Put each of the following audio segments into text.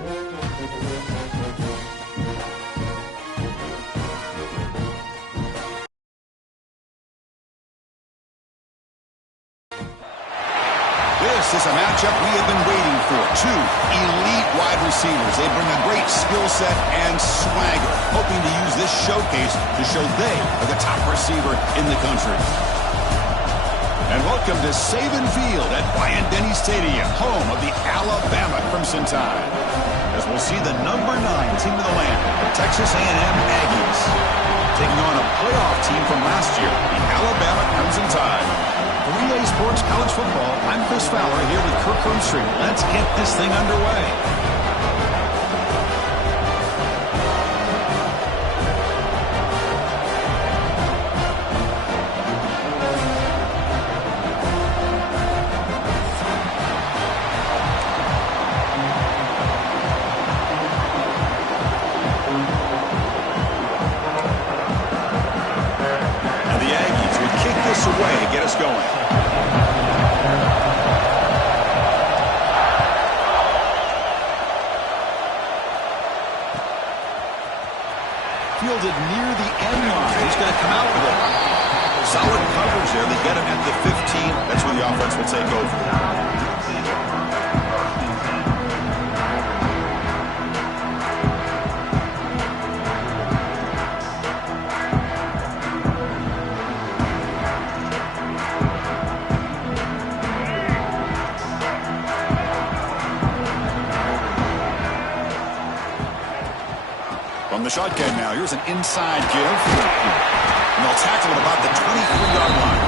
This is a matchup we have been waiting for. Two elite wide receivers. They bring a great skill set and swagger, hoping to use this showcase to show they are the top receiver in the country. And welcome to Saban Field at Bryant-Denny Stadium, home of the Alabama Crimson Tide. As we'll see the number 9 team of the land, the Texas A&M Aggies, taking on a playoff team from last year, the Alabama Crimson Tide. For Relay Sports College Football, I'm Chris Fowler here with Kirk Hermstreet. Let's get this thing underway. Away to get us going. Fielded near the end line. He's going to come out with it. Solid coverage there. They get him at the 15. That's where the offense will take over. From the shotgun now, here's an inside give. And they'll tackle at about the 23-yard line.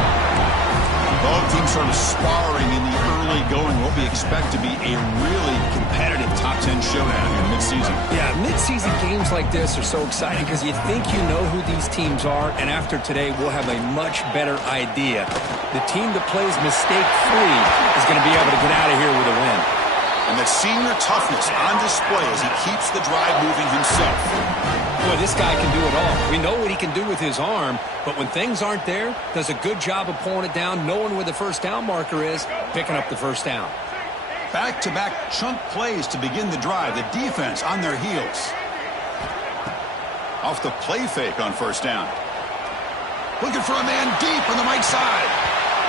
Both teams sort of sparring in the early going. What we expect to be a really competitive top 10 showdown in midseason. Yeah, midseason games like this are so exciting because you think you know who these teams are, and after today, we'll have a much better idea. The team that plays mistake-free is going to be able to get out of here with a win. And the senior toughness on display as he keeps the drive moving himself. Boy, this guy can do it all. We know what he can do with his arm, but when things aren't there, does a good job of pulling it down, knowing where the first down marker is, picking up the first down. Back-to-back chunk plays to begin the drive. The defense on their heels. Off the play fake on first down. Looking for a man deep on the right side.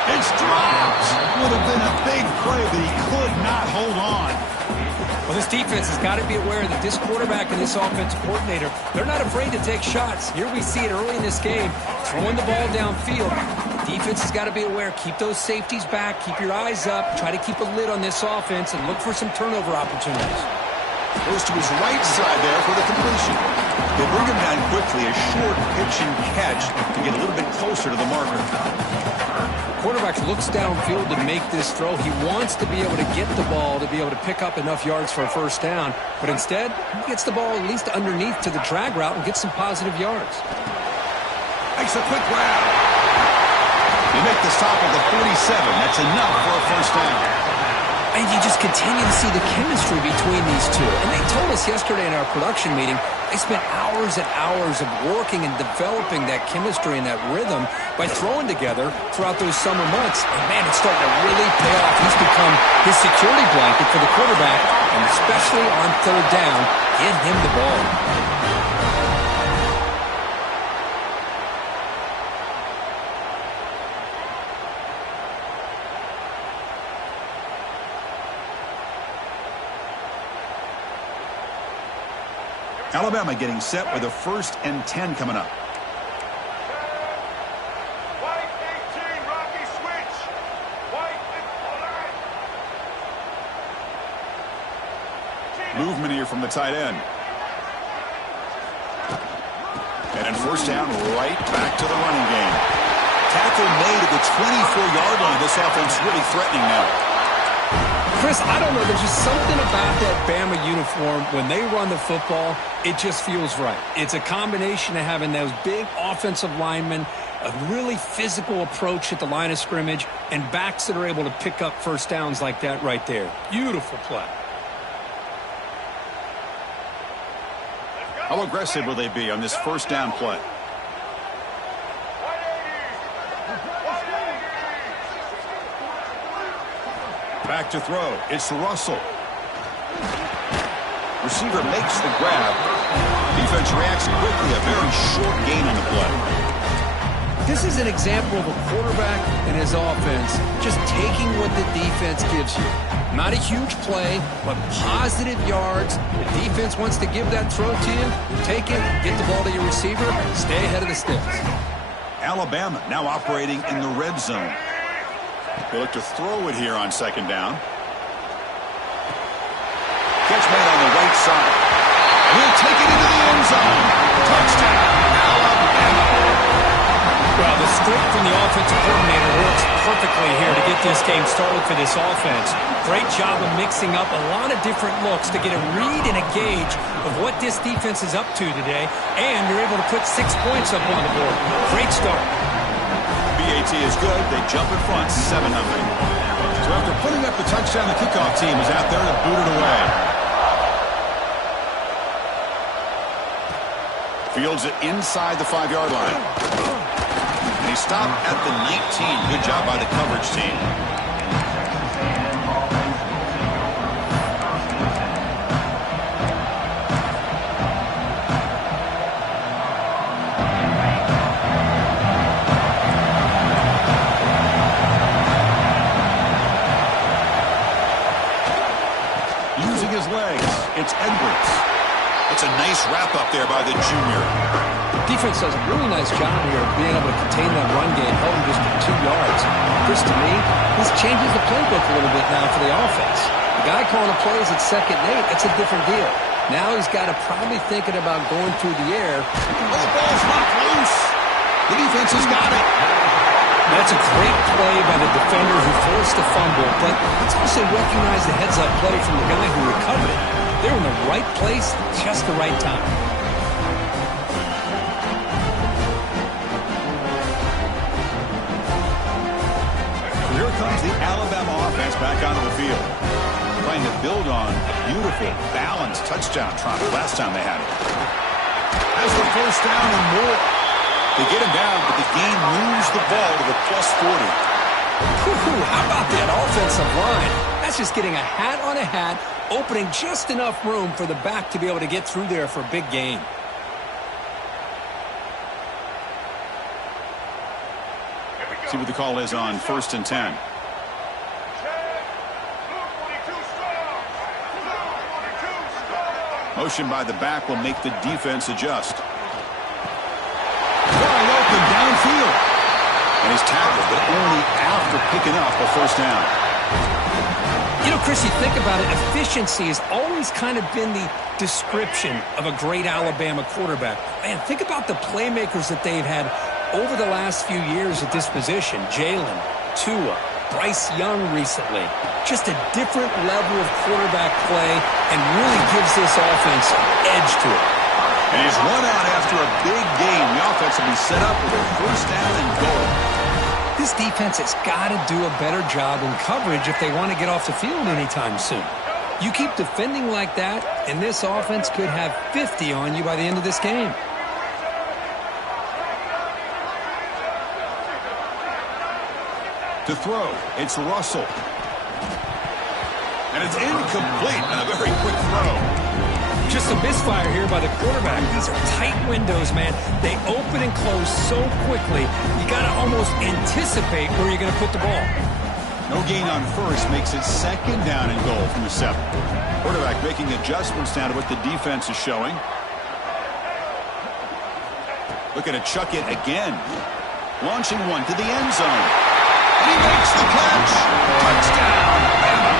It's dropped. Would have been a big play, but he could not hold on. Well, this defense has got to be aware that this quarterback and this offensive coordinator, they're not afraid to take shots. Here we see it early in this game, throwing the ball downfield. Defense has got to be aware. Keep those safeties back. Keep your eyes up. Try to keep a lid on this offense and look for some turnover opportunities. Goes to his right side there for the completion. They bring him down quickly, a short pitch and catch to get a little bit closer to the marker. Quarterback looks downfield to make this throw. He wants to be able to get the ball to be able to pick up enough yards for a first down, but instead he gets the ball at least underneath to the drag route and gets some positive yards. Makes a quick grab. You make the stop at the 47. That's enough for a first down. And you just continue to see the chemistry between these two. And they told us yesterday in our production meeting, they spent hours and hours of working and developing that chemistry and that rhythm by throwing together throughout those summer months. And, man, it's starting to really pay off. He's become his security blanket for the quarterback, and especially on third down, get him the ball. Alabama getting set with a 1st and 10 coming up. White 18, Rocky switch. White and movement here from the tight end. And in first down, right back to the running game. Tackle made at the 24-yard line. This offense really threatening now. Chris, I don't know. There's just something about that Bama uniform. When they run the football, it just feels right. It's a combination of having those big offensive linemen, a really physical approach at the line of scrimmage, and backs that are able to pick up first downs like that right there. Beautiful play. How aggressive will they be on this first down play? Back to throw. It's Russell. Receiver makes the grab. Defense reacts quickly. A very short gain on the play. This is an example of a quarterback and his offense just taking what the defense gives you. Not a huge play, but positive yards. The defense wants to give that throw to you. Take it, get the ball to your receiver, stay ahead of the sticks. Alabama now operating in the red zone. They look to throw it here on second down. Catch made on the right side. He'll take it into the end zone. Touchdown, Alabama. Well, the script from the offensive coordinator works perfectly here to get this game started for this offense. Great job of mixing up a lot of different looks to get a read and a gauge of what this defense is up to today, and you're able to put 6 points up on the board. Great start. BAT is good. They jump in front, 7-0. So after putting up the touchdown, the kickoff team is out there to boot it away. Fields it inside the 5-yard line. And he stopped at the 19. Good job by the coverage team. Using his legs, it's Edwards. It's a nice wrap-up there by the junior. Defense does a really nice job here of being able to contain that run game, held him just for 2 yards. Chris, to me, this changes the playbook a little bit now for the offense. The guy calling the plays at 2nd and 8, that's a different deal. Now he's got to probably thinking about going through the air. Oh, the ball's knocked loose. The defense has got it. That's a great play by the defender who forced the fumble, but let's also recognize the heads-up play from the guy who recovered it. They're in the right place, just the right time. Here comes the Alabama offense back onto the field. Trying to build on a beautiful, balanced touchdown try last time they had it. Has the first down and more. They get him down, but the game moves the ball to the +40. How about that offensive line? That's just getting a hat on a hat, opening just enough room for the back to be able to get through there for a big gain. See what the call is on 1st and 10. Motion by the back will make the defense adjust. Wide open downfield. And he's tackled, but only after picking up a first down. You know, Chris, you think about it, efficiency has always kind of been the description of a great Alabama quarterback. Man, think about the playmakers that they've had over the last few years at this position. Jalen, Tua, Bryce Young recently. Just a different level of quarterback play and really gives this offense an edge to it. And he's run out after a big game. The offense will be set up with a first down and goal. This defense has got to do a better job in coverage if they want to get off the field anytime soon. You keep defending like that, and this offense could have 50 on you by the end of this game. To throw, it's Russell. And it's incomplete on a very quick throw. Just a misfire here by the quarterback. These are tight windows, man. They open and close so quickly, you got to almost anticipate where you're going to put the ball. No gain on first makes it 2nd down and goal from the 7. Quarterback making adjustments now to what the defense is showing. Looking to chuck it again. Launching one to the end zone. And he makes the catch. Touchdown, Alabama.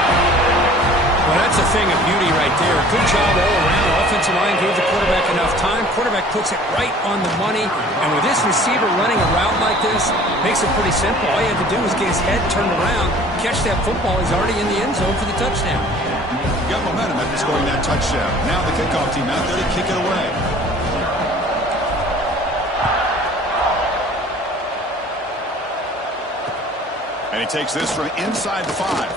Well, that's a thing of beauty right there. Good job all around. Offensive line gave the quarterback enough time. Quarterback puts it right on the money. And with this receiver running a route like this, makes it pretty simple. All you have to do is get his head turned around, catch that football. He's already in the end zone for the touchdown. Got momentum after scoring that touchdown. Now the kickoff team out there to kick it away. And he takes this from inside the 5.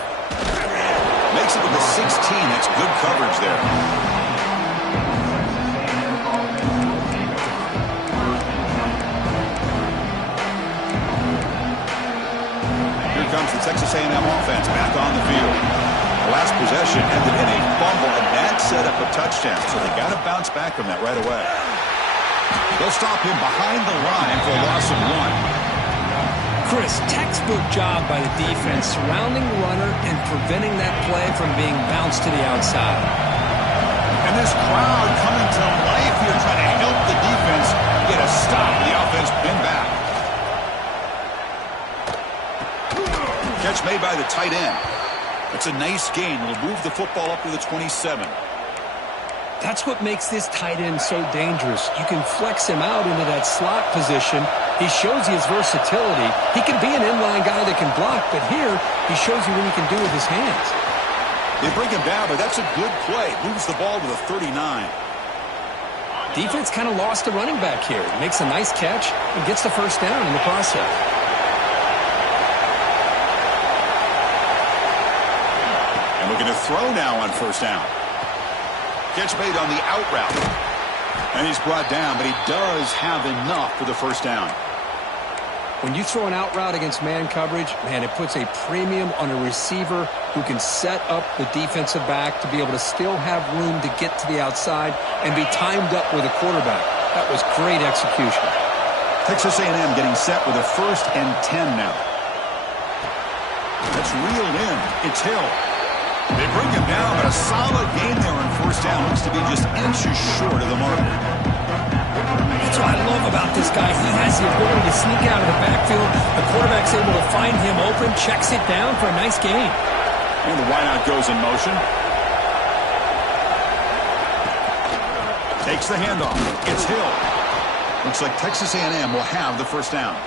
Makes it to the 16. That's good coverage there. Here comes the Texas A&M offense back on the field. The last possession ended in a fumble, and that's set up a touchdown, so they got to bounce back from that right away. They'll stop him behind the line for a loss of 1. Chris, textbook job by the defense surrounding the runner and preventing that play from being bounced to the outside. And this crowd coming to life here, trying to help the defense get a stop. The offense pinned back. Catch made by the tight end. It's a nice gain. It'll move the football up to the 27. That's what makes this tight end so dangerous. You can flex him out into that slot position. He shows you his versatility. He can be an inline guy that can block, but here he shows you what he can do with his hands. They bring him down, but that's a good play. Moves the ball to the 39. Defense kind of lost the running back here. Makes a nice catch and gets the first down in the process. And looking to throw now on first down. Catch made on the out route. And he's brought down, but he does have enough for the first down. When you throw an out route against man coverage, man, it puts a premium on a receiver who can set up the defensive back to be able to still have room to get to the outside and be timed up with a quarterback. That was great execution. Texas A&M getting set with a 1st and 10 now. That's reeled in. It's Hill. They bring him down, but a solid game there on first down. Looks to be just inches short of the mark. That's what I love about this guy. He has the ability to sneak out of the backfield. The quarterback's able to find him open, checks it down for a nice gain. And the wideout goes in motion. Takes the handoff. It's Hill. Looks like Texas A&M will have the first down.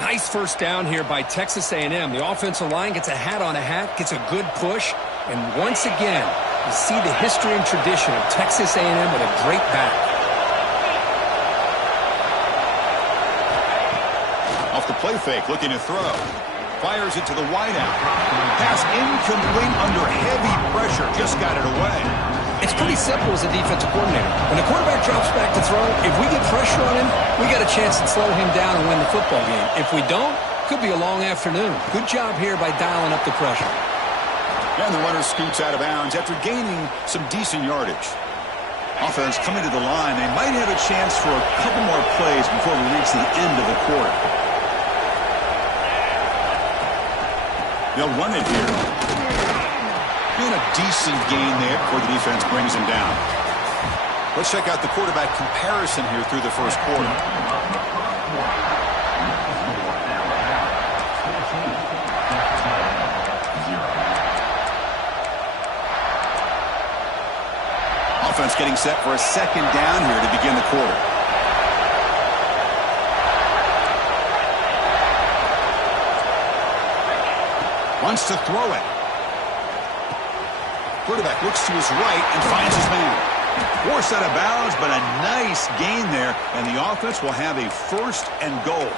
Nice first down here by Texas A&M. The offensive line gets a hat on a hat, gets a good push, and once again, you see the history and tradition of Texas A&M with a great back. Off the play fake, looking to throw. Fires it to the wideout. Pass incomplete under heavy pressure. Just got it away. It's pretty simple as a defensive coordinator. When the quarterback drops back to throw, if we get pressure on him, we got a chance to slow him down and win the football game. If we don't, could be a long afternoon. Good job here by dialing up the pressure. And the runner scoots out of bounds after gaining some decent yardage. Offense coming to the line. They might have a chance for a couple more plays before we reach the end of the quarter. They'll run it here. And a decent gain there before the defense brings him down. Let's check out the quarterback comparison here through the first quarter. Offense getting set for a second down here to begin the quarter. Wants to throw it. Quarterback looks to his right and finds his man. Forced out of bounds, but a nice gain there, and the offense will have a 1st and goal.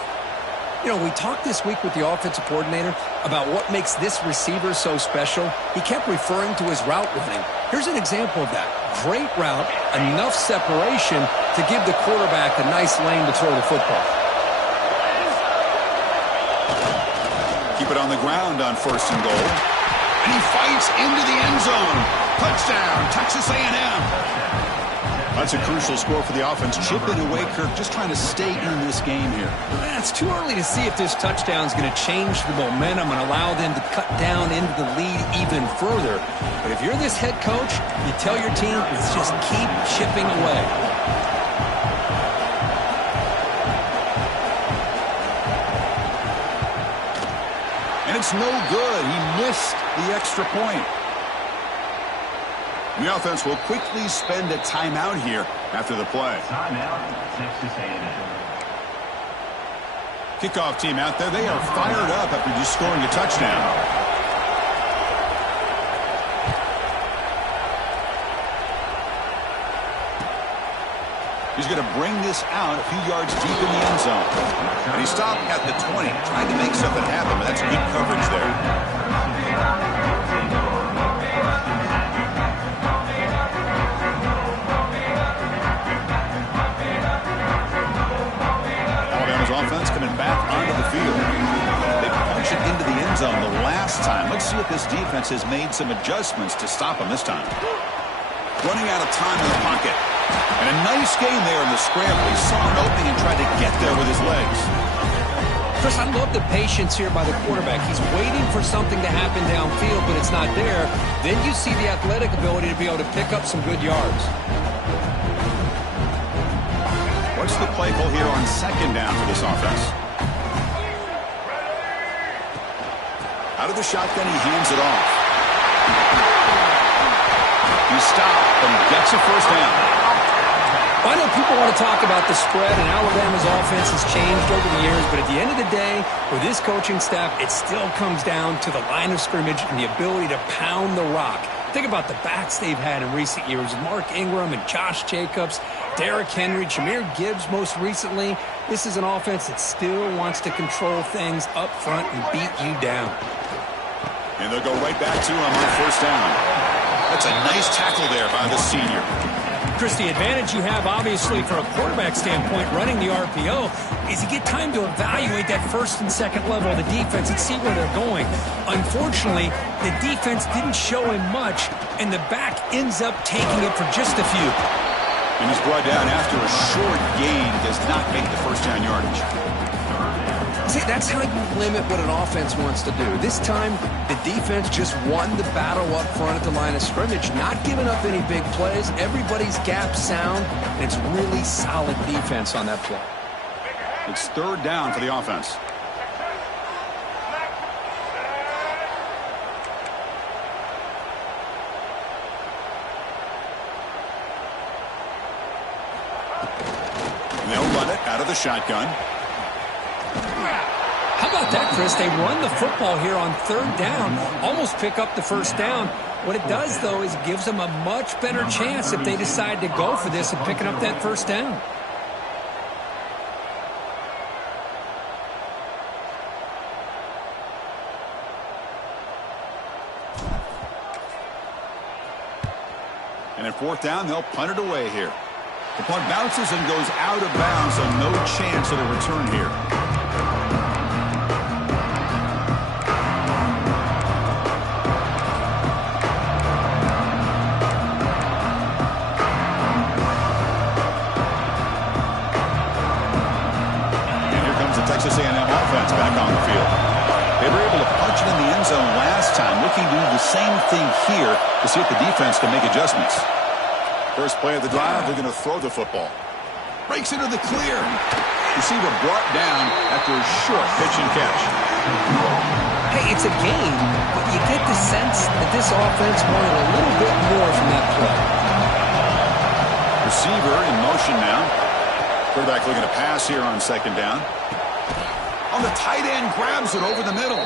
You know, we talked this week with the offensive coordinator about what makes this receiver so special. He kept referring to his route running. Here's an example of that. Great route, enough separation to give the quarterback a nice lane to throw the football. Keep it on the ground on 1st and goal. And he fights into the end zone. Touchdown, Texas A&M. That's a crucial score for the offense. Chipping away, Kirk, just trying to stay in this game here. It's too early to see if this touchdown is going to change the momentum and allow them to cut down into the lead even further. But if you're this head coach, you tell your team, let's just keep chipping away. And it's no good. He missed the extra point. The offense will quickly spend a timeout here after the play. Timeout, Texas A&M. Kickoff team out there. They are fired up after just scoring a touchdown. He's going to bring this out a few yards deep in the end zone. And he stopped at the 20, trying to make something happen, but that's good coverage there. Offense coming back onto the field. They punched it into the end zone the last time. Let's see if this defense has made some adjustments to stop them this time. Running out of time in the pocket. And a nice gain there in the scramble. He saw an opening and tried to get there with his legs. Chris, I love the patience here by the quarterback. He's waiting for something to happen downfield, but it's not there. Then you see the athletic ability to be able to pick up some good yards. What's the play call here on second down for this offense? Out of the shotgun, he hands it off. He stopped and gets a first down. I know people want to talk about the spread, and Alabama's offense has changed over the years, but at the end of the day, with this coaching staff, it still comes down to the line of scrimmage and the ability to pound the rock. Think about the backs they've had in recent years. Mark Ingram and Josh Jacobs, Derrick Henry, Jahmyr Gibbs most recently. This is an offense that still wants to control things up front and beat you down. And they'll go right back to him on first down. That's a nice tackle there by the senior. Chris, the advantage you have, obviously, from a quarterback standpoint, running the RPO, is you get time to evaluate that first and second level of the defense and see where they're going. Unfortunately, the defense didn't show him much, and the back ends up taking it for just a few. And he's brought down after a short gain. Does not make the first down yardage. See, that's how you limit what an offense wants to do. This time, the defense just won the battle up front at the line of scrimmage, not giving up any big plays. Everybody's gap sound, and it's really solid defense on that play. It's third down for the offense. And they'll run it out of the shotgun. How about that, Chris? They run the football here on third down, almost pick up the first down. What it does, though, is it gives them a much better chance if they decide to go for this and picking up that first down. And at fourth down, they'll punt it away here. The punt bounces and goes out of bounds, so no chance of a return here. Texas A&M offense back on the field. They were able to punch it in the end zone last time, looking to do the same thing here to see if the defense can make adjustments. First play of the drive, they're going to throw the football. Breaks into the clear. Receiver brought down after a short pitch and catch. Hey, it's a game, but you get the sense that this offense wanted a little bit more from that play. Receiver in motion now. Quarterback looking to pass here on second down. On the tight end, grabs it over the middle.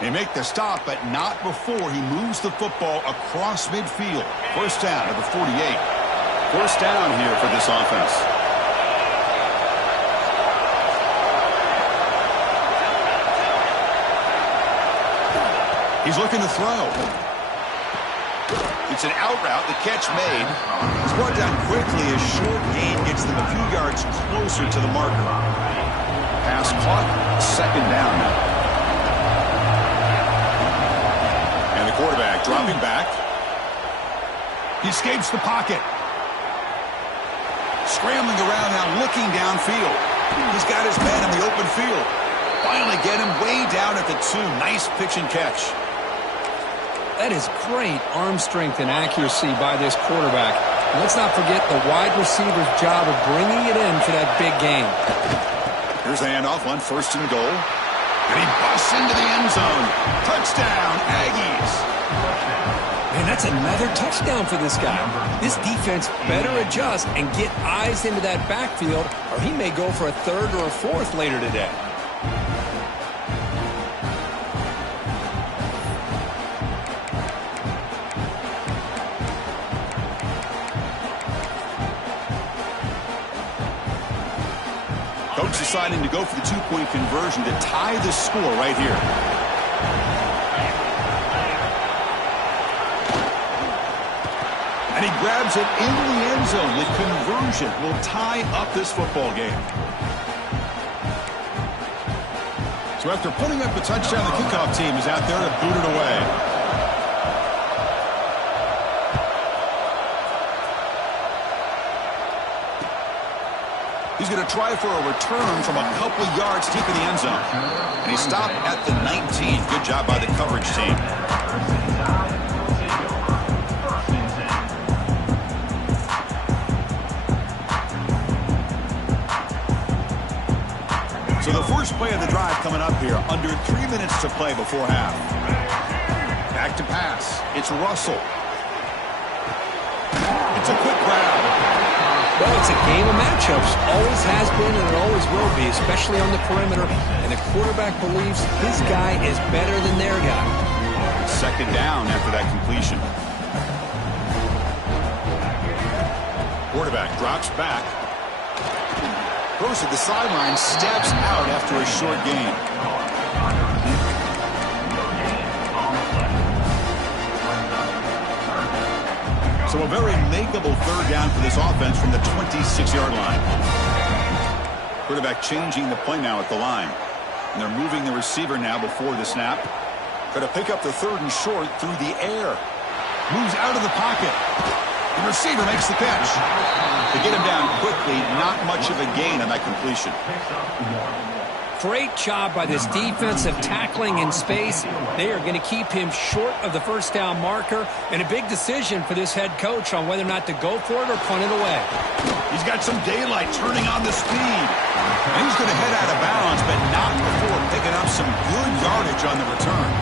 They make the stop, but not before he moves the football across midfield. First down at the 48. First down here for this offense. He's looking to throw. It's an out route. The catch made. It's brought down quickly. A short gain gets them a few yards closer to the marker. Pass caught. Second down now. And the quarterback dropping back. He escapes the pocket. Scrambling around now, looking downfield. He's got his man in the open field. Finally get him way down at the 2. Nice pitch and catch. That is great arm strength and accuracy by this quarterback. And let's not forget the wide receiver's job of bringing it in for that big game. Here's the handoff on first and goal. And he busts into the end zone. Touchdown, Aggies. Man, that's another touchdown for this guy. This defense better adjust and get eyes into that backfield, or he may go for a third or a fourth later today. Coach deciding to go for the 2-point conversion to tie the score right here. And he grabs it in the end zone. The conversion will tie up this football game. So after putting up a touchdown, the kickoff team is out there to boot it away. He's going to try for a return from a couple yards deep in the end zone. And he stopped at the 19. Good job by the coverage team. So the first play of the drive coming up here. Under 3 minutes to play before half. Back to pass. It's Russell. It's a quick grab. Well, it's a game of matchups. Always has been and it always will be, especially on the perimeter. And the quarterback believes his guy is better than their guy. Second down after that completion. Quarterback drops back. Goes to the sideline, steps out after a short gain. So a very makeable third down for this offense from the 26-yard line. Quarterback changing the play now at the line. And they're moving the receiver now before the snap. Going to pick up the third and short through the air. Moves out of the pocket. The receiver makes the catch. They get him down quickly. Not much of a gain on that completion. Great job by this defensive tackling in space. They are going to keep him short of the first down marker. And a big decision for this head coach on whether or not to go for it or punt it away. He's got some daylight turning on the speed. And he's going to head out of bounds, but not before picking up some good yardage on the return.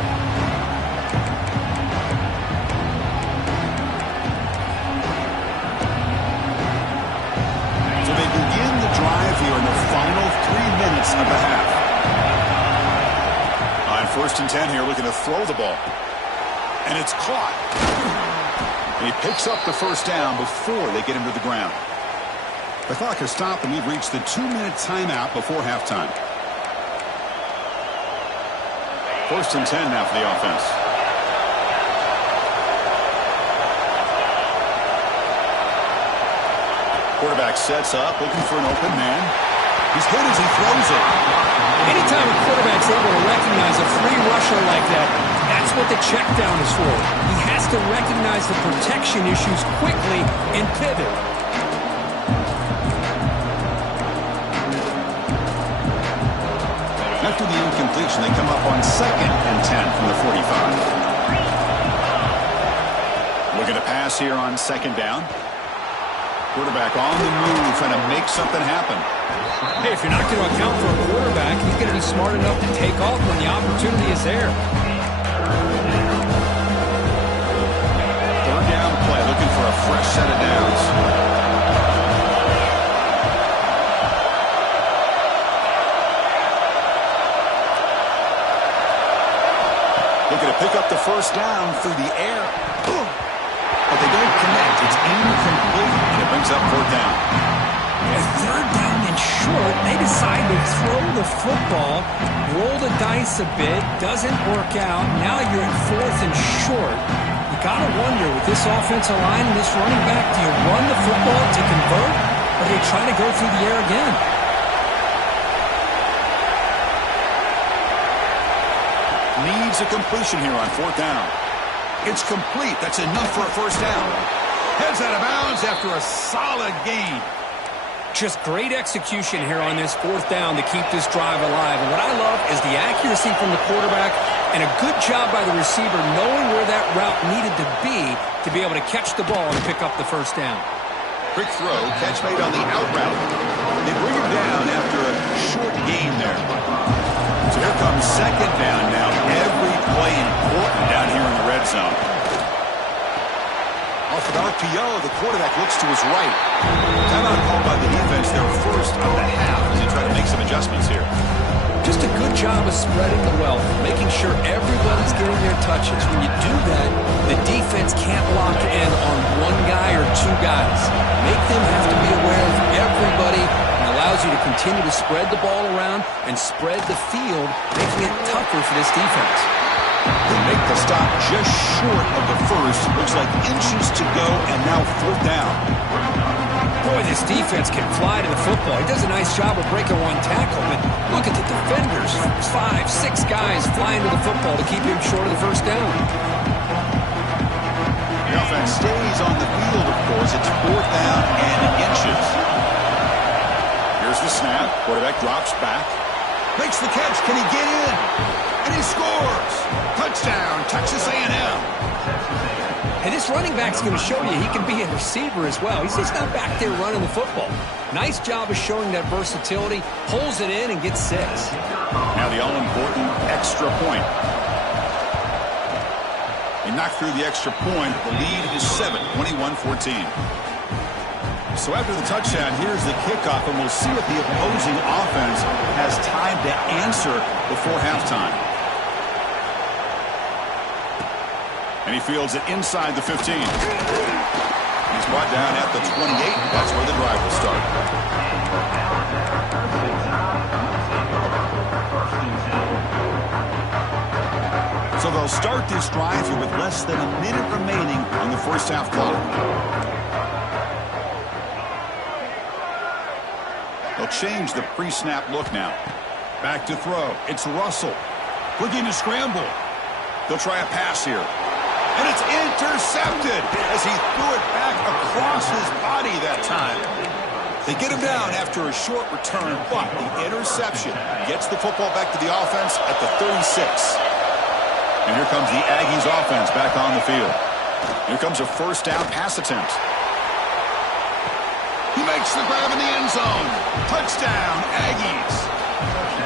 They begin the drive here in the final 3 minutes of the half. On 1st and 10 here, looking to throw the ball. And it's caught. And he picks up the first down before they get him to the ground. The clock has stopped, and we've reached the 2-minute timeout before halftime. 1st and 10 now for the offense. Quarterback sets up, looking for an open man. He's hit as he throws it. Anytime a quarterback's able to recognize a free rusher like that, that's what the check down is for. He has to recognize the protection issues quickly and pivot. After the incompletion, they come up on 2nd and 10 from the 45. Looking to pass here on 2nd down. Quarterback on the move, trying to make something happen. Hey, if you're not going to account for a quarterback, he's going to be smart enough to take off when the opportunity is there. Third down play, looking for a fresh set of downs. Looking to pick up the first down through the air. But they don't connect. It's incomplete, and it brings up 4th down. Third down and short, they decide to throw the football, roll the dice a bit, doesn't work out. Now you're at 4th and short. You got to wonder, with this offensive line and this running back, do you run the football to convert, or do you try to go through the air again? Needs a completion here on 4th down. It's complete. That's enough for a first down. Heads out of bounds after a solid gain. Just great execution here on this 4th down to keep this drive alive. And what I love is the accuracy from the quarterback and a good job by the receiver knowing where that route needed to be able to catch the ball and pick up the first down. Quick throw, catch made on the out route. They bring him down after a short gain there. So here comes 2nd down now. Every play important down here in the red zone. Off an RPO, the quarterback looks to his right. Timeout called by the defense, their first of the half as they try to make some adjustments here. Just a good job of spreading the wealth, making sure everybody's getting their touches. When you do that, the defense can't lock in on one guy or two guys. Make them have to be aware of everybody, and allows you to continue to spread the ball around and spread the field, making it tougher for this defense. They make the stop just short of the first. Looks like inches to go, and now 4th down. Boy, this defense can fly to the football. He does a nice job of breaking one tackle, but look at the defenders. 5, 6 guys flying to the football to keep him short of the first down. The offense stays on the field, of course. It's 4th down and inches. Here's the snap. Quarterback drops back. Makes the catch. Can he get in? And he scores. Touchdown, Texas A&M. And this running back's going to show you he can be a receiver as well. He's just not back there running the football. Nice job of showing that versatility. Pulls it in and gets 6. Now the all-important extra point. He knocked through the extra point. The lead is 7, 21-14. So after the touchdown, here's the kickoff, and we'll see what the opposing offense has time to answer before halftime. And he fields it inside the 15. He's brought down at the 28. That's where the drive will start. So they'll start this drive here with less than a minute remaining on the first half clock. They'll change the pre-snap look now. Back to throw. It's Russell. Looking to scramble. They'll try a pass here. And it's intercepted as he threw it back across his body that time. They get him down after a short return, but the interception gets the football back to the offense at the 36. And here comes the Aggies offense back on the field. Here comes a first down pass attempt. He makes the grab in the end zone. Touchdown, Aggies.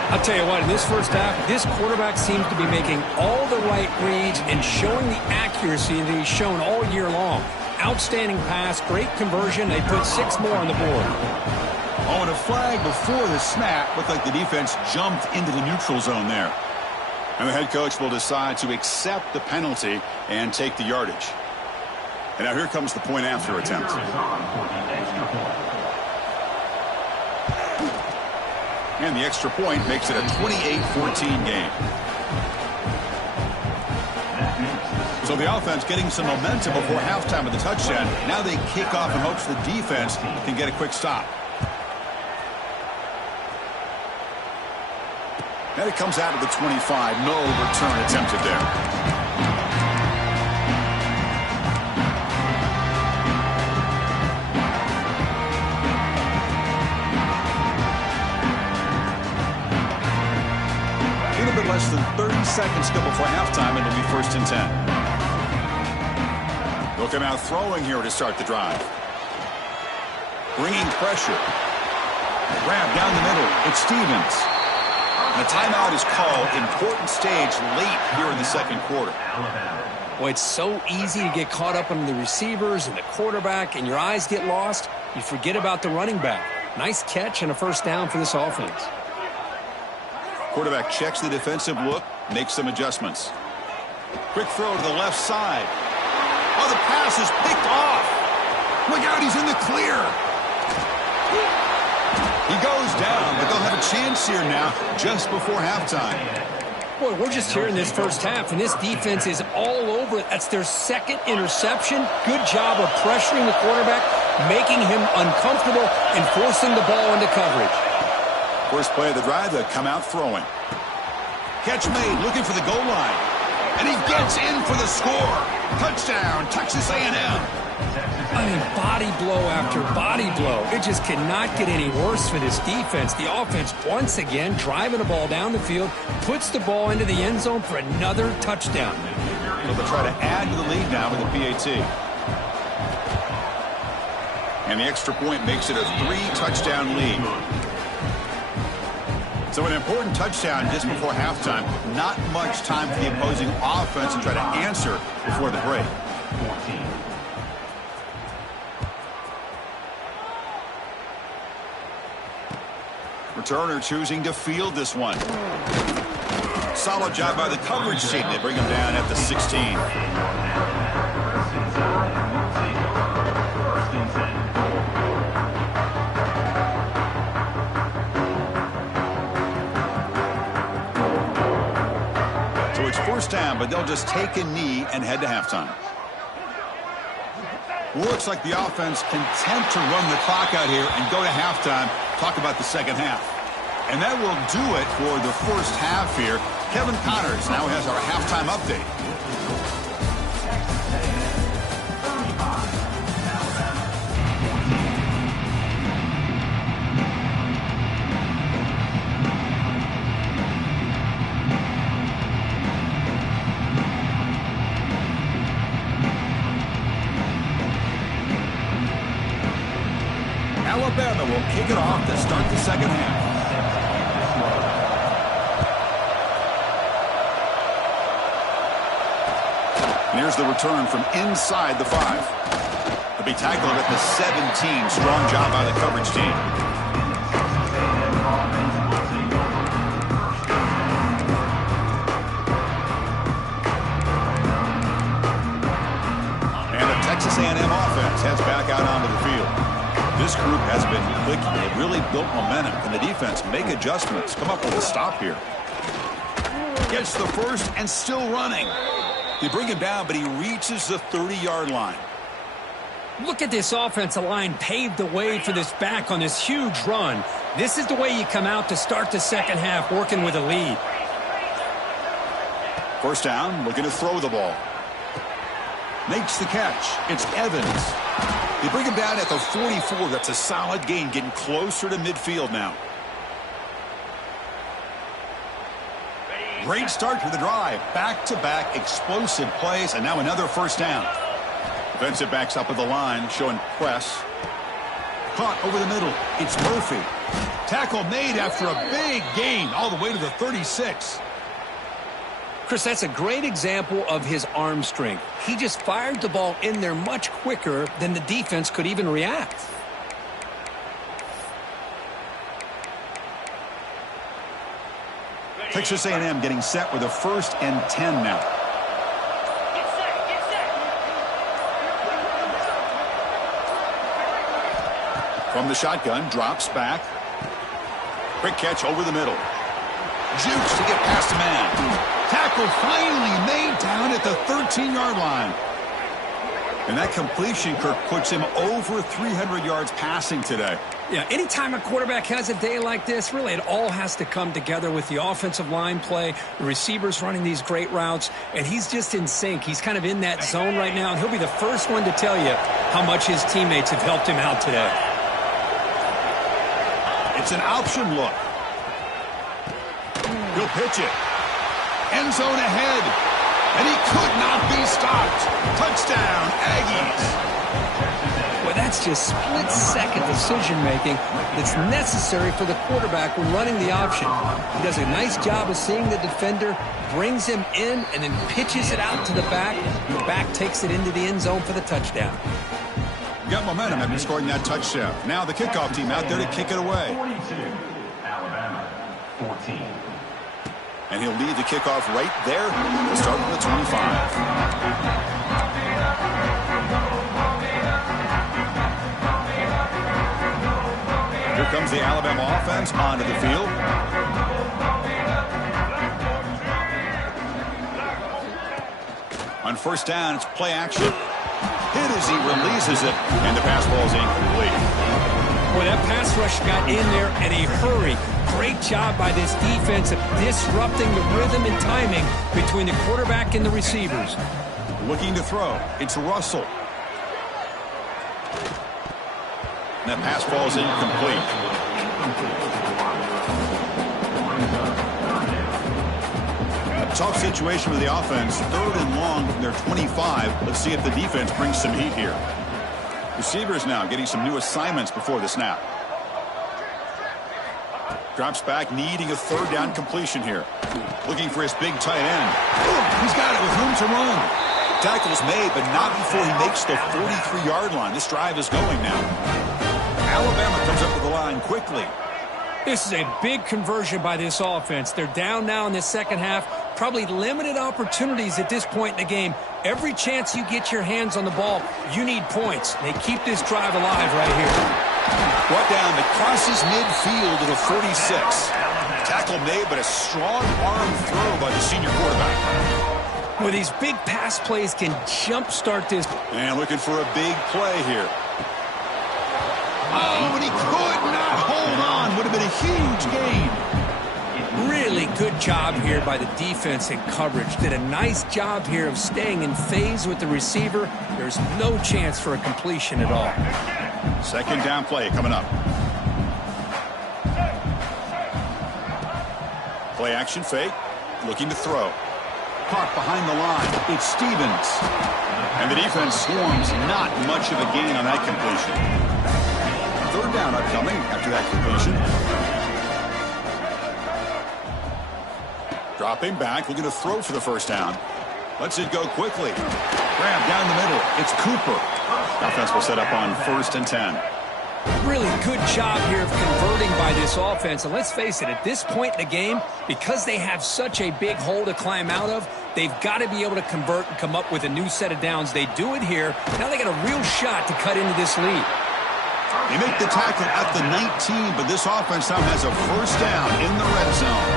I'll tell you what, in this first half, this quarterback seems to be making all the right reads and showing the accuracy that he's shown all year long. Outstanding pass, great conversion. They put 6 more on the board. Oh, and a flag before the snap. Looked like the defense jumped into the neutral zone there. And the head coach will decide to accept the penalty and take the yardage. And now here comes the point after attempt. And the extra point makes it a 28-14 game. So the offense getting some momentum before halftime with the touchdown. Now they kick off in hopes the defense can get a quick stop. And it comes out of the 25. No return attempted there. Less than 30 seconds to go before halftime, and it'll be 1st and 10. They'll come out throwing here to start the drive. Bringing pressure. Grab down the middle. It's Stevens. And a timeout is called. Important stage late here in the second quarter. Well, it's so easy to get caught up on the receivers and the quarterback, and your eyes get lost. You forget about the running back. Nice catch and a first down for this offense. Quarterback checks the defensive look, makes some adjustments. Quick throw to the left side. Oh, the pass is picked off. Look out, he's in the clear. He goes down, but they'll have a chance here now just before halftime. Boy, we're just here in this first half, and this defense is all over it. That's their 2nd interception. Good job of pressuring the quarterback, making him uncomfortable, and forcing the ball into coverage. First play of the drive, they come out throwing. Catch made, looking for the goal line. And he gets in for the score. Touchdown, Texas A&M. I mean, body blow after body blow. It just cannot get any worse for this defense. The offense, once again, driving the ball down the field, puts the ball into the end zone for another touchdown. So they'll try to add to the lead now with the PAT. And the extra point makes it a 3-touchdown lead. So an important touchdown just before halftime. Not much time for the opposing offense to try to answer before the break. Returner choosing to field this one. Solid job by the coverage team. They bring him down at the 16. First down, but they'll just take a knee and head to halftime. Looks like the offense content to run the clock out here and go to halftime. Talk about the second half. And that will do it for the first half here. Kevin Connors now has our halftime update. Alabama will kick it off to start the second half. And here's the return from inside the 5. They'll be tackled at the 17. Strong job by the coverage team. And the Texas A&M offense heads back out onto the field. This group has been clicking. They've really built momentum. Can the defense make adjustments? Come up with a stop here. Gets the first and still running. They bring him down, but he reaches the 30-yard line. Look at this offensive line paved the way for this back on this huge run. This is the way you come out to start the second half, working with a lead. First down, looking to throw the ball. Makes the catch. It's Evans. They bring him down at the 44. That's a solid gain, getting closer to midfield now. Great start to the drive. Back-to-back explosive plays, and now another first down. Defensive backs up at the line, showing press. Caught over the middle. It's Murphy. Tackle made after a big gain all the way to the 36. Chris, that's a great example of his arm strength. He just fired the ball in there much quicker than the defense could even react. Texas A&M getting set with a 1st and 10 now. From the shotgun, drops back. Quick catch over the middle. Jukes to get past a man. Tackle finally made down at the 13-yard line. And that completion, Kirk, puts him over 300 yards passing today. Yeah, anytime a quarterback has a day like this, really it all has to come together with the offensive line play, the receivers running these great routes, and he's just in sync. He's kind of in that zone right now, and he'll be the first one to tell you how much his teammates have helped him out today. It's an option look. He'll pitch it. End zone ahead. And he could not be stopped. Touchdown, Aggies. Well, that's just split-second decision-making that's necessary for the quarterback when running the option. He does a nice job of seeing the defender, brings him in, and then pitches it out to the back. The back takes it into the end zone for the touchdown. Got momentum after scoring that touchdown. Now the kickoff team out there to kick it away. 42, Alabama, 14. And he'll lead the kickoff right there to start with the 25. Here comes the Alabama offense onto the field. On first down, it's play action. Hit as he releases it, and the pass ball is incomplete. Boy, that pass rush got in there in a hurry. Great job by this defense of disrupting the rhythm and timing between the quarterback and the receivers. Looking to throw. It's Russell. And that pass ball is incomplete. A tough situation for the offense. 3rd and long from their 25. Let's see if the defense brings some heat here. Receivers now getting some new assignments before the snap. Drops back, needing a 3rd down completion here. Looking for his big tight end. He's got it with room to run. Tackle's made, but not before he makes the 43-yard line. This drive is going now. Alabama comes up with the line quickly. This is a big conversion by this offense. They're down now in the second half. Probably limited opportunities at this point in the game. Every chance you get your hands on the ball, you need points. They keep this drive alive right here. Brought down that crosses midfield to the 46. Tackle made, but a strong arm throw by the senior quarterback. Well, these big pass plays can jumpstart this. And looking for a big play here. Oh, and he could not hold on. Would have been a huge gain. Really good job here by the defense in coverage. Did a nice job here of staying in phase with the receiver. There's no chance for a completion at all. Second down play coming up. Play action fake. Looking to throw. Caught behind the line. It's Stevens. And the defense swarms. Not much of a gain on that completion. third down upcoming after that completion. Dropping back, looking to throw for the first down. Lets it go quickly. Grab down the middle. It's Cooper. Offense will set up on 1st and 10. Really good job here of converting by this offense. And let's face it, at this point in the game, because they have such a big hole to climb out of, they've got to be able to convert and come up with a new set of downs. They do it here. Now they got a real shot to cut into this lead. They make the tackle at the 19, but this offense now has a first down in the red zone.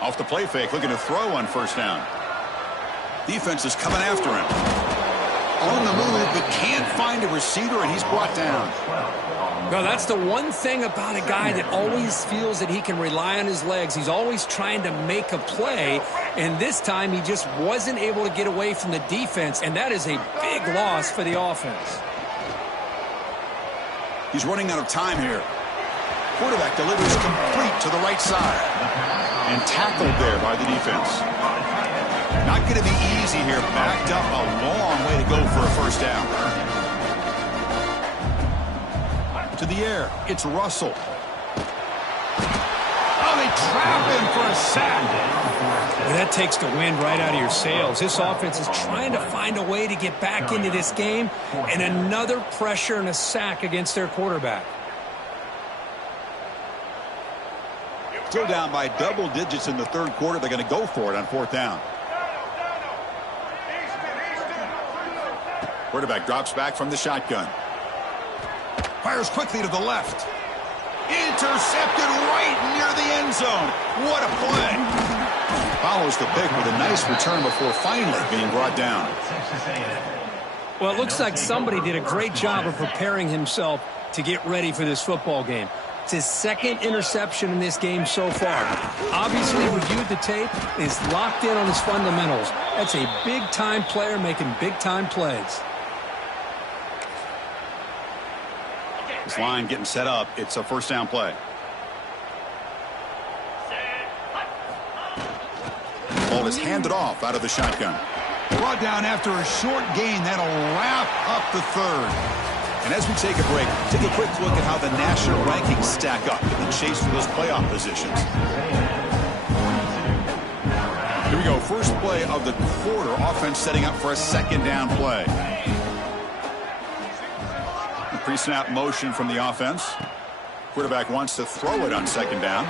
Off the play fake, looking to throw on first down. Defense is coming after him. On the move, but can't find a receiver, and he's brought down. Well, that's the one thing about a guy that always feels that he can rely on his legs. He's always trying to make a play, and this time he just wasn't able to get away from the defense, and that is a big loss for the offense. He's running out of time here. Quarterback delivers complete to the right side. And tackled there by the defense. Not going to be easy here. Backed up a long way to go for a first down. To the air. It's Russell. Oh, they trap him for a sack. Well, that takes the wind right out of your sails. This offense is trying to find a way to get back into this game, and another pressure and a sack against their quarterback. Still down by double digits in the third quarter. They're going to go for it on 4th down. Quarterback drops back from the shotgun. Fires quickly to the left. Intercepted right near the end zone. What a play. Follows the pick with a nice return before finally being brought down. Well, it looks like somebody did a great job of preparing himself to get ready for this football game. It's his second interception in this game so far. Obviously reviewed the tape and is locked in on his fundamentals. That's a big-time player making big-time plays. This line getting set up. It's a first down play. Ball is handed off out of the shotgun. Brought down after a short gain. That'll wrap up the third. And as we take a break, take a quick look at how the national rankings stack up in the chase for those playoff positions. Here we go. First play of the quarter. Offense setting up for a second down play. Pre-snap motion from the offense. Quarterback wants to throw it on second down.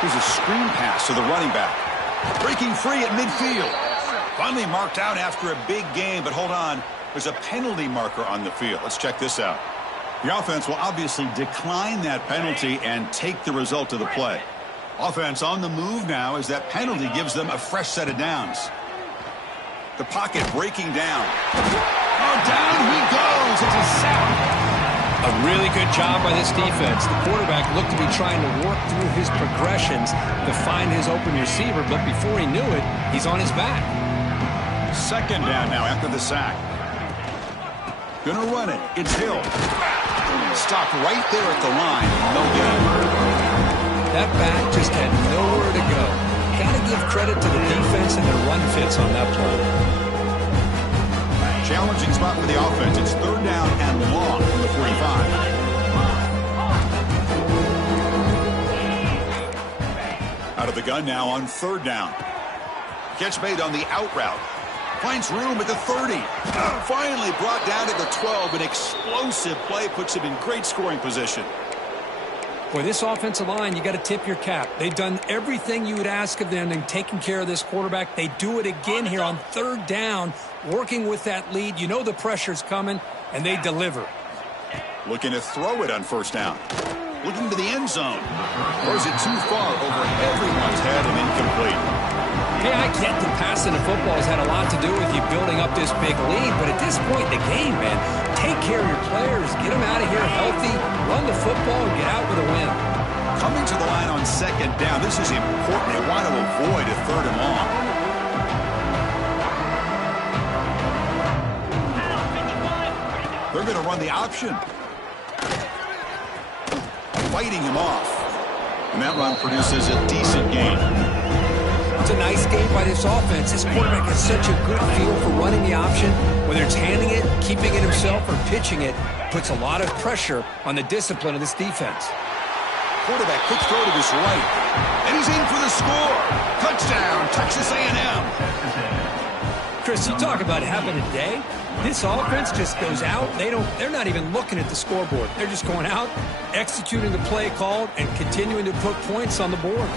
Here's a screen pass to the running back. Breaking free at midfield. Finally marked out after a big game, but hold on. There's a penalty marker on the field. Let's check this out. The offense will obviously decline that penalty and take the result of the play. Offense on the move now as that penalty gives them a fresh set of downs. The pocket breaking down. Oh, down he goes. It's a sack. A really good job by this defense. The quarterback looked to be trying to work through his progressions to find his open receiver, but before he knew it, he's on his back. Second down now after the sack. Gonna run it. It's Hill. Stopped right there at the line. No gain. That back just had nowhere to go. Got to give credit to the defense and their run fits on that play. Challenging spot for the offense. It's third down and long from the 45. Out of the gun now on third down. Catch made on the out route. Finds room at the 30. Finally brought down to the 12. An explosive play puts him in great scoring position. Boy, this offensive line, you got to tip your cap. They've done everything you would ask of them in taking care of this quarterback. They do it again here on third down, working with that lead. You know the pressure's coming, and they deliver. Looking to throw it on first down. Looking to the end zone. Throws it too far over everyone's head and incomplete. Hey, I get that passing the football has had a lot to do with you building up this big lead, but at this point in the game, man, take care of your players, get them out of here healthy, run the football, and get out with a win. Coming to the line on second down, this is important. They want to avoid a third and long. They're going to run the option. Fighting him off. And that run produces a decent gain. It's a nice game by this offense. This quarterback has such a good feel for running the option. Whether it's handing it, keeping it himself, or pitching it, puts a lot of pressure on the discipline of this defense. Quarterback quick throw to his right. And he's in for the score. Touchdown, Texas A&M. Chris, you talk about having a day. This offense just goes out. They're not even looking at the scoreboard. They're just going out, executing the play called, and continuing to put points on the board.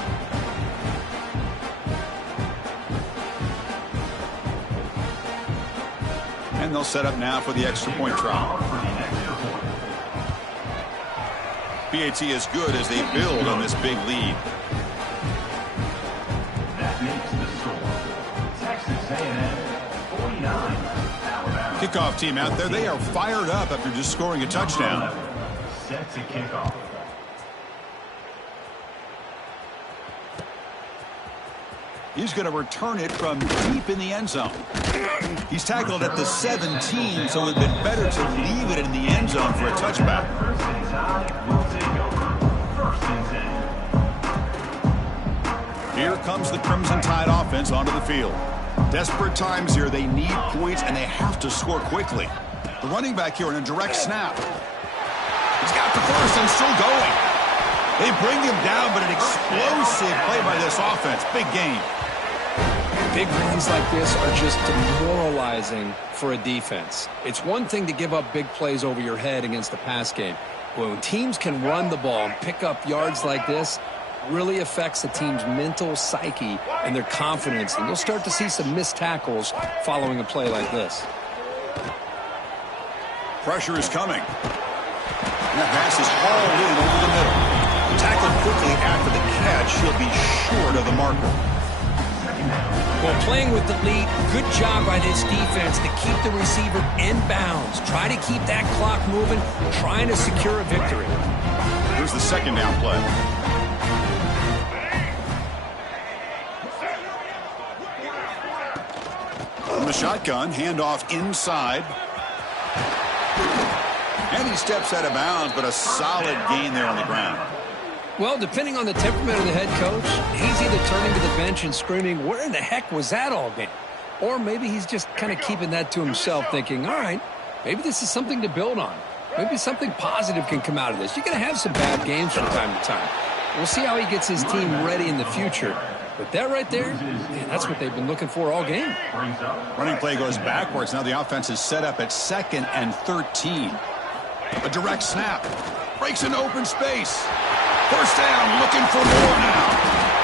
And they'll set up now for the extra point try. PAT is good as they build on this big lead. That makes the score. Texas A&M 49, Alabama. Kickoff team out there. They are fired up after just scoring a touchdown. Set to kick off. He's going to return it from deep in the end zone. He's tackled at the 17, so it would have been better to leave it in the end zone for a touchback. First and 10 will take over. First and 10. Here comes the Crimson Tide offense onto the field. Desperate times here. They need points, and they have to score quickly. The running back here in a direct snap. He's got the first and still going. They bring him down, but an explosive play by this offense. Big game. Big runs like this are just demoralizing for a defense. It's one thing to give up big plays over your head against the pass game. But when teams can run the ball and pick up yards like this, really affects the team's mental psyche and their confidence. And you'll start to see some missed tackles following a play like this. Pressure is coming. And that pass is hauled in over the middle. Tackled quickly after the catch. He'll be short of the marker. Well, playing with the lead, good job by this defense to keep the receiver in bounds. Try to keep that clock moving, trying to secure a victory. Here's the second down play. From the shotgun, handoff inside. And he steps out of bounds, but a solid gain there on the ground. Well, depending on the temperament of the head coach, he's either turning to the bench and screaming, where in the heck was that all game? Or maybe he's just kind of keeping that to himself, thinking, all right, maybe this is something to build on. Maybe something positive can come out of this. You're going to have some bad games from time to time. We'll see how he gets his team ready in the future. But that right there, man, that's what they've been looking for all game. Running play goes backwards. Now the offense is set up at 2nd and 13. A direct snap. Breaks into open space. First down, looking for more now.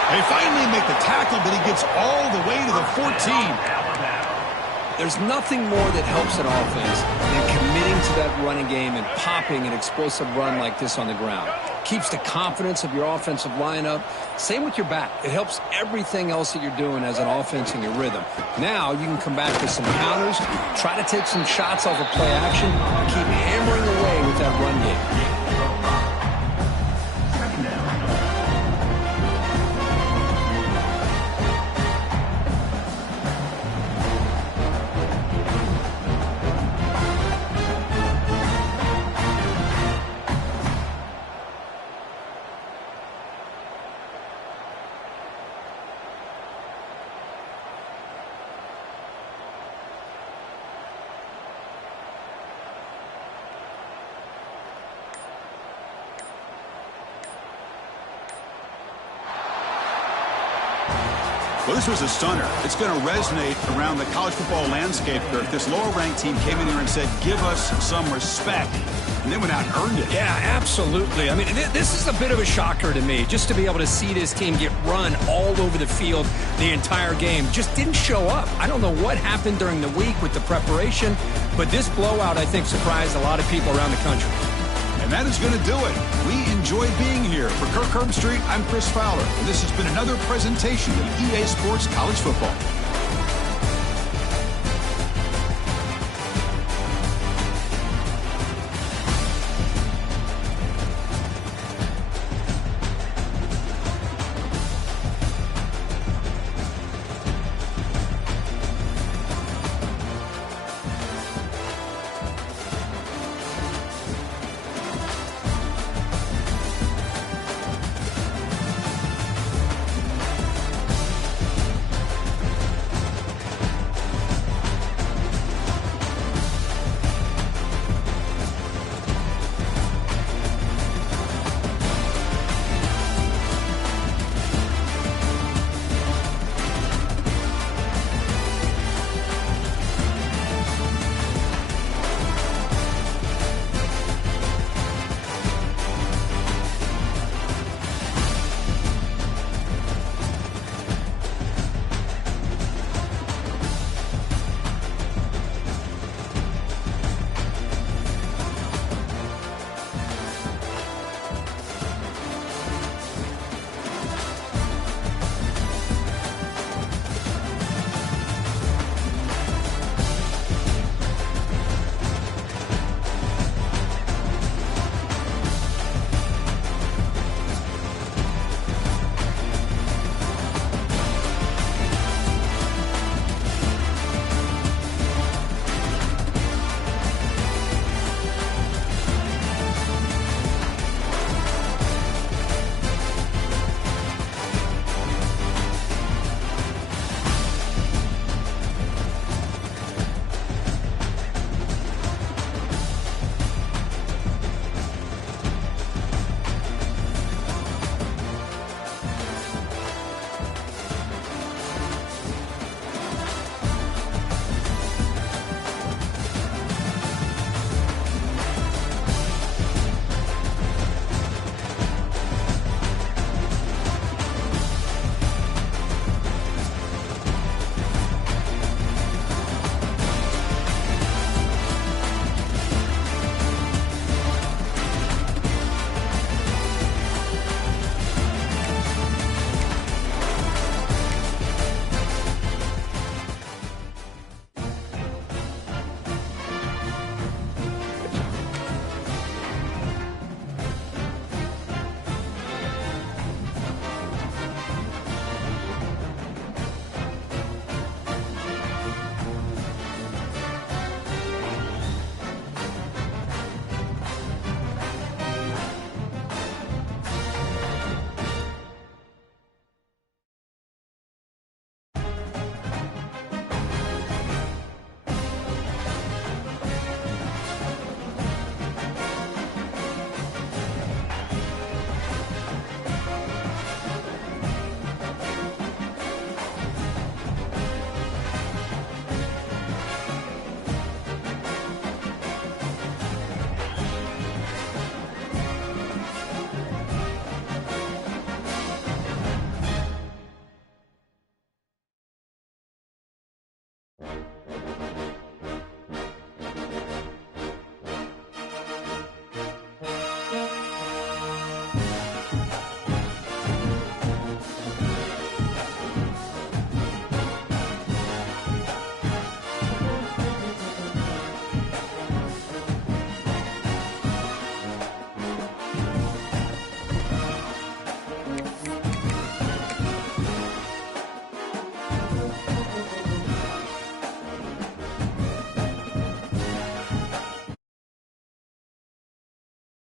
They finally make the tackle, but he gets all the way to the 14. There's nothing more that helps an offense than committing to that running game and popping an explosive run like this on the ground. Keeps the confidence of your offensive lineup. Same with your back. It helps everything else that you're doing as an offense in your rhythm. Now you can come back with some counters, try to take some shots off of play action, and keep hammering away with that run game. Well, this was a stunner. It's going to resonate around the college football landscape here. If this lower-ranked team came in here and said, give us some respect, and they went out and earned it. Yeah, absolutely. I mean, this is a bit of a shocker to me, just to be able to see this team get run all over the field the entire game. Just didn't show up. I don't know what happened during the week with the preparation, but this blowout, I think, surprised a lot of people around the country. And that is going to do it. We enjoyed being here. For Kirk Herbstreit, I'm Chris Fowler, and this has been another presentation of EA Sports College Football.